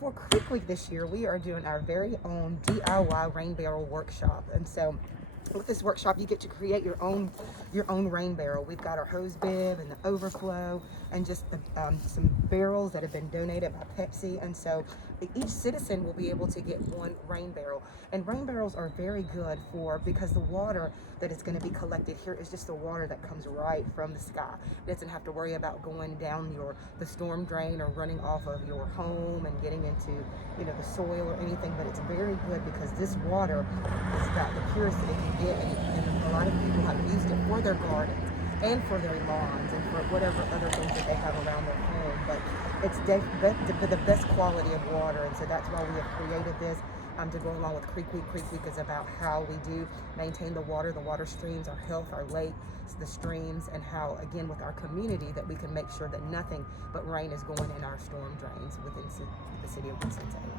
For Creek Week this year, we are doing our very own DIY rain barrel workshop. And so with this workshop, you get to create your own rain barrel. We've got our hose bib and the overflow and just some barrels that have been donated by Pepsi. And so each citizen will be able to get one rain barrel. And rain barrels are very good because the water that is going to be collected here is just the water that comes right from the sky. It doesn't have to worry about going down the storm drain or running off of your home and getting into the soil or anything. But it's very good because this water is about the purest that it can get, and a lot of people have used it for their gardens and for their lawns and for whatever other things that they have around their home. But it's the best quality of water, and so that's why we have created this to go along with Creek Week. Creek Week is about how we do maintain the water streams, our health, our lakes, the streams, and how, again, with our community, that we can make sure that nothing but rain is going in our storm drains within the city of Winston-Salem.